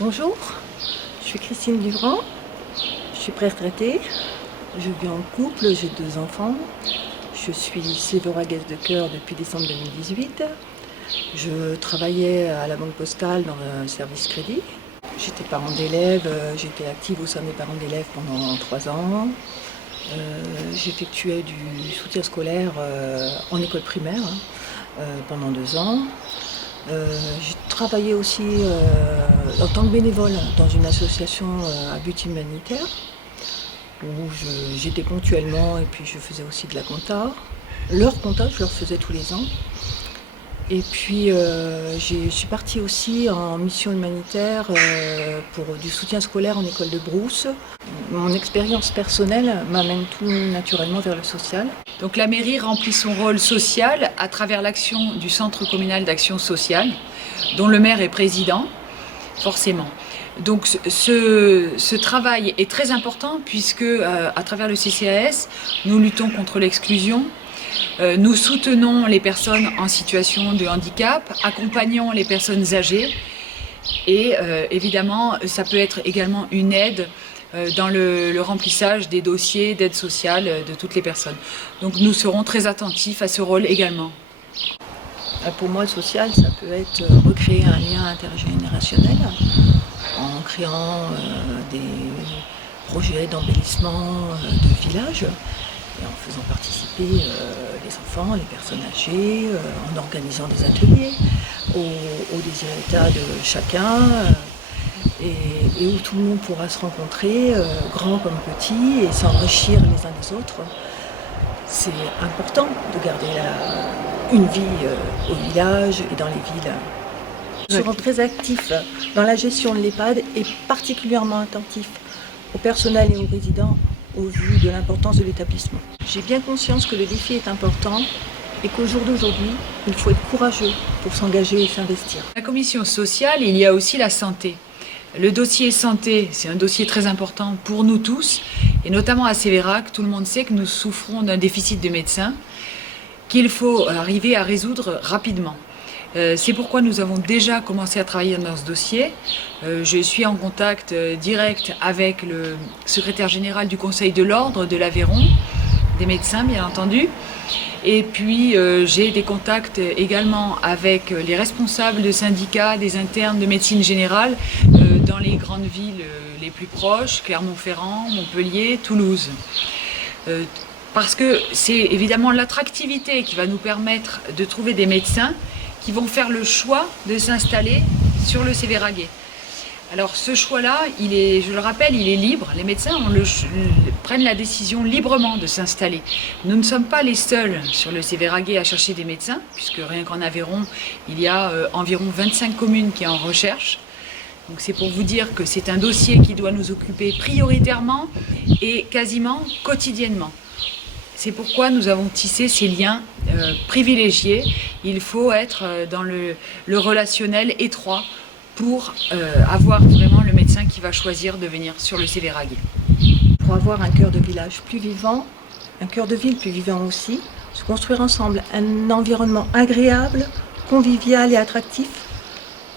Bonjour, je suis Christine Duvrand, je suis pré-retraitée, je vis en couple, j'ai 2 enfants, je suis sévéraguaise de cœur depuis décembre 2018, je travaillais à la Banque Postale dans le service crédit, j'étais parent d'élèves, j'étais active au sein des parents d'élèves pendant 3 ans, j'effectuais du soutien scolaire en école primaire pendant 2 ans. J'ai travaillé aussi en tant que bénévole dans une association à but humanitaire où j'étais ponctuellement et puis je faisais aussi de la compta. Leur compta, je leur faisais tous les ans. Et puis je suis partie aussi en mission humanitaire pour du soutien scolaire en école de brousse. Mon expérience personnelle m'amène tout naturellement vers le social. Donc la mairie remplit son rôle social à travers l'action du Centre communal d'action sociale, dont le maire est président, forcément. Donc ce travail est très important puisque à travers le CCAS, nous luttons contre l'exclusion, nous soutenons les personnes en situation de handicap, accompagnons les personnes âgées et évidemment ça peut être également une aide dans le remplissage des dossiers d'aide sociale de toutes les personnes. Donc nous serons très attentifs à ce rôle également. Pour moi, le social, ça peut être recréer un lien intergénérationnel en créant des projets d'embellissement de villages et en faisant participer les enfants, les personnes âgées, en organisant des ateliers au désir état de chacun. Et où tout le monde pourra se rencontrer, grands comme petits, et s'enrichir les uns des autres. C'est important de garder une vie au village et dans les villes. Nous serons très actifs dans la gestion de l'EHPAD et particulièrement attentifs au personnel et aux résidents au vu de l'importance de l'établissement. J'ai bien conscience que le défi est important et qu'au jour d'aujourd'hui, il faut être courageux pour s'engager et s'investir. La commission sociale, il y a aussi la santé. Le dossier santé, c'est un dossier très important pour nous tous, et notamment à Sévérac. Tout le monde sait que nous souffrons d'un déficit de médecins qu'il faut arriver à résoudre rapidement. C'est pourquoi nous avons déjà commencé à travailler dans ce dossier. Je suis en contact direct avec le secrétaire général du Conseil de l'Ordre de l'Aveyron, des médecins bien entendu. Et puis j'ai des contacts également avec les responsables de syndicats, des internes de médecine générale dans les grandes villes les plus proches, Clermont-Ferrand, Montpellier, Toulouse. Parce que c'est évidemment l'attractivité qui va nous permettre de trouver des médecins qui vont faire le choix de s'installer sur le Sévéraguais. Alors ce choix-là, je le rappelle, il est libre. Les médecins prennent la décision librement de s'installer. Nous ne sommes pas les seuls sur le Sévéraguais à chercher des médecins, puisque rien qu'en Aveyron, il y a environ 25 communes qui en recherchent. Donc c'est pour vous dire que c'est un dossier qui doit nous occuper prioritairement et quasiment quotidiennement. C'est pourquoi nous avons tissé ces liens privilégiés. Il faut être dans le relationnel étroit pour avoir vraiment le médecin qui va choisir de venir sur le Sévéraguais. Pour avoir un cœur de village plus vivant, un cœur de ville plus vivant aussi, se construire ensemble un environnement agréable, convivial et attractif,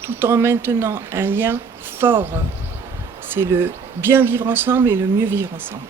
tout en maintenant un lien fort. C'est le bien vivre ensemble et le mieux vivre ensemble.